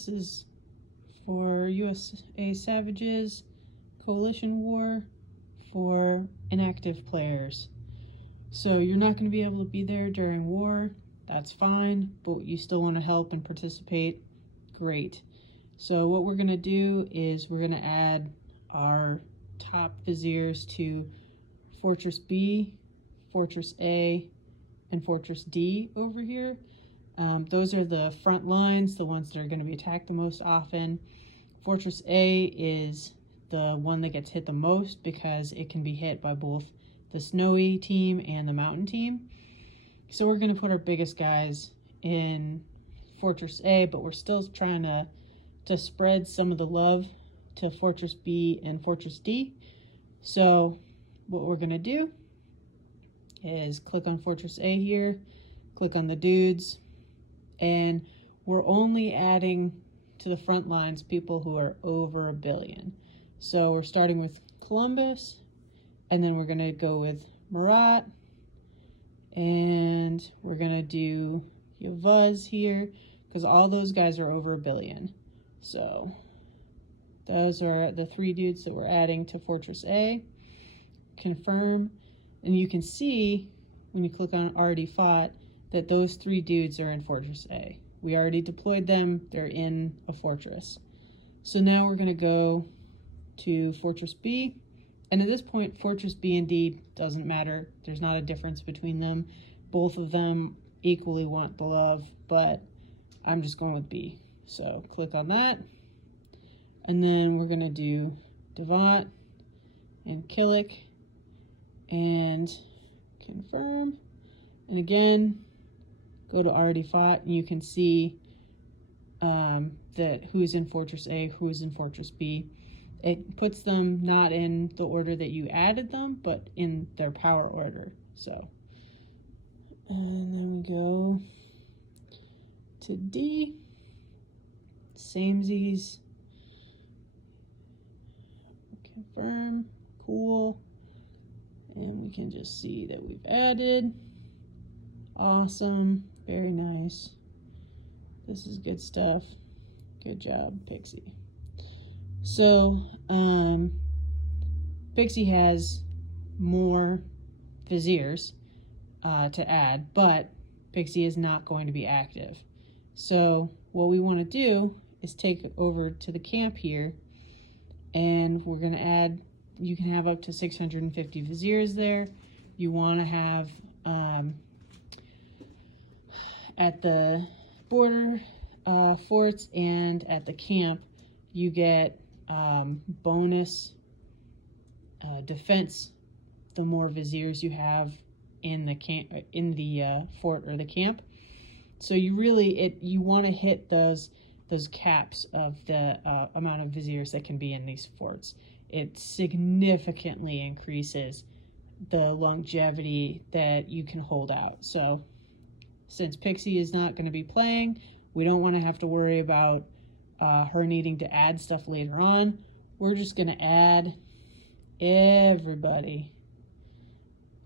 This is for USA Savages Coalition War for inactive players. So you're not going to be able to be there during war. That's fine, but you still want to help and participate. Great. So what we're going to do is we're going to add our top viziers to Fortress B, Fortress A, and Fortress D over here. Those are the front lines, the ones that are going to be attacked the most often. Fortress A is the one that gets hit the most because it can be hit by both the snowy team and the mountain team. So we're going to put our biggest guys in Fortress A, but we're still trying to spread some of the love to Fortress B and Fortress D. So what we're going to do is click on Fortress A here, click on the dudes, and we're only adding to the front lines people who are over 1 billion. So we're starting with Columbus, and then we're going to go with Murat, and we're going to do Yavuz here, because all those guys are over 1 billion. So those are the 3 dudes that we're adding to Fortress A. Confirm, and you can see when you click on already fought that those 3 dudes are in Fortress A. We already deployed them, they're in a fortress. So now we're going to go to Fortress B, and at this point Fortress B and D doesn't matter. There's not a difference between them. Both of them equally want the love, but I'm just going with B. So click on that, and then we're going to do Devat and Killick and confirm, and again go to already fought, and you can see that who's in Fortress A, who's in Fortress B. It puts them not in the order that you added them, but in their power order. So, and then we go to D, samesies, confirm, cool, and we can just see that we've added. Awesome, very nice. This is good stuff. Good job, Pixie. So, Pixie has more viziers to add, but Pixie is not going to be active. So what we want to do is take over to the camp here, and we're going to add, you can have up to 650 viziers there. You want to have at the border forts and at the camp, you get bonus defense the more viziers you have in the camp, in the fort or the camp. So you really you want to hit those caps of the amount of viziers that can be in these forts. It significantly increases the longevity that you can hold out. So since Pixie is not going to be playing, we don't want to have to worry about her needing to add stuff later on. We're just going to add everybody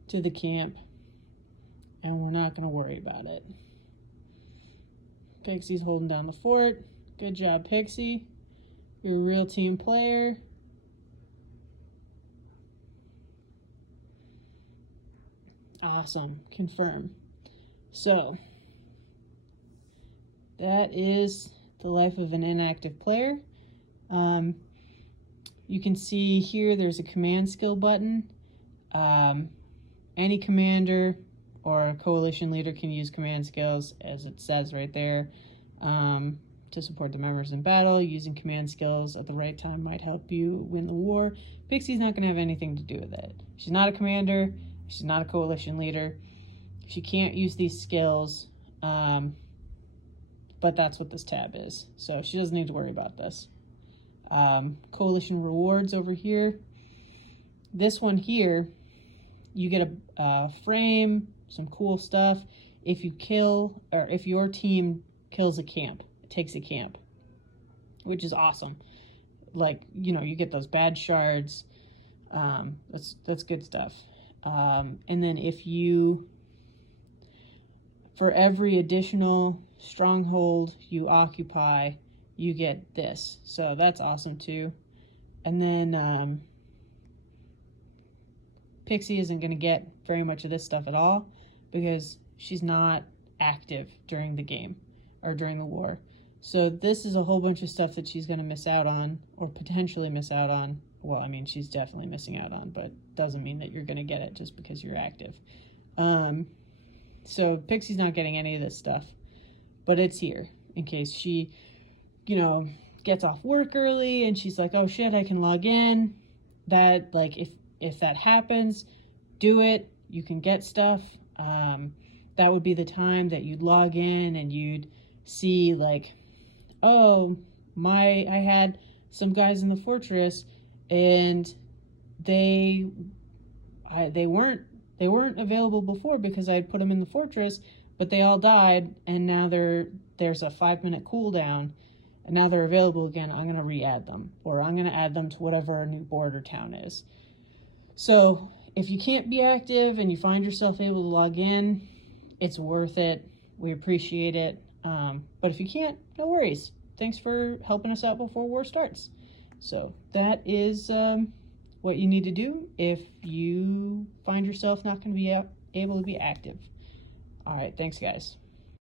to the camp, and we're not going to worry about it. Pixie's holding down the fort. Good job, Pixie. You're a real team player. Awesome. Confirm. So that is the life of an inactive player. You can see here there's a command skill button. Any commander or a coalition leader can use command skills, as it says right there, to support the members in battle. Using command skills at the right time might help you win the war. Pixie's not going to have anything to do with it. She's not a commander. She's not a coalition leader. She can't use these skills, but that's what this tab is. So she doesn't need to worry about this. Coalition rewards over here. This one here, you get a frame, some cool stuff. If you kill, or if your team kills a camp, it takes a camp, which is awesome. Like, you know, you get those bad shards. That's good stuff. And then if you, for every additional stronghold you occupy, you get this. So that's awesome too. And then Pixie isn't going to get very much of this stuff at all because she's not active during the game or during the war. So this is a whole bunch of stuff that she's going to miss out on, or potentially miss out on. Well, I mean, she's definitely missing out on, but doesn't mean that you're going to get it just because you're active. So Pixie's not getting any of this stuff, but it's here in case she, gets off work early and she's like, oh shit, I can log in. That, like, if that happens, do it. You can get stuff. That would be the time that you'd log in and you'd see, like, oh, I had some guys in the fortress and they weren't available before because I had put them in the fortress, but they all died, and now there's a 5-minute cooldown, and now they're available again. I'm going to re-add them, or I'm going to add them to whatever a new border town is. So if you can't be active and you find yourself able to log in, it's worth it. We appreciate it. But if you can't, no worries. Thanks for helping us out before war starts. So that is what you need to do if you find yourself not going to be able to be active. All right, thanks, guys.